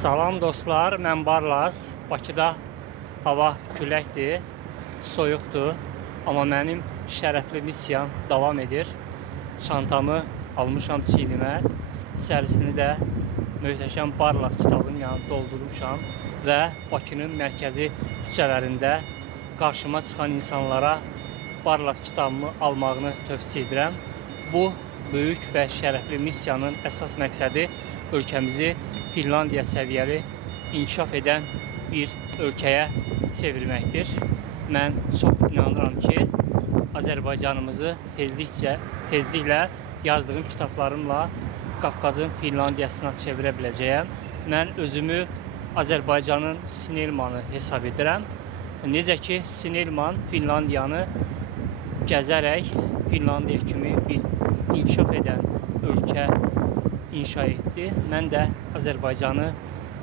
Salam dostlar, mən Barlas. Bakıda hava küləkdir, soyuqdur. Amma mənim şərəfli missiyam davam edir. Çantamı almışam çiynimə. İçərisini də möhtəşəm Barlas kitabının yanına doldurmuşam. Və Bakının mərkəzi küçələrində qarşıma çıxan insanlara Barlas kitabımı almağını tövsiyə edirəm. Bu böyük və şərəfli missiyanın əsas məqsədi ölkəmizi Finlandiya səviyyəli inkişaf edən bir ölkəyə çevirməkdir. Mən çox inanıram ki, Azərbaycanımızı tezliklə yazdığım kitablarımla Qafqazın Finlandiyasına çevirə biləcəyəm. Mən özümü Azərbaycanın Sinelmanı hesab edirəm. Necə ki, Sinelman Finlandiyanı gəzərək Finlandiya kimi bir inkişaf edən ölkə inşa etdi. Mən də Azərbaycanı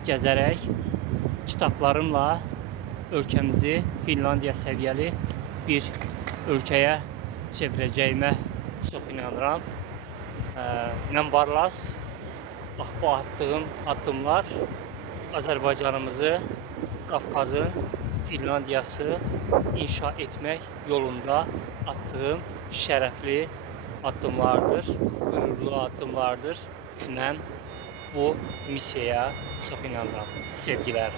gəzərək kitablarımla ölkəmizi Finlandiya səviyyəli bir ölkəyə çevirəcəyimə çox inanıram. Mən Barlas. Bax, bu attığım addımlar Azərbaycanımızı Qafqazın Finlandiyası inşa etmək yolunda attığım şərəfli addımlardır, qürurlu addımlardır. Mən bu missiyaya çox inanıram. Sevgilər.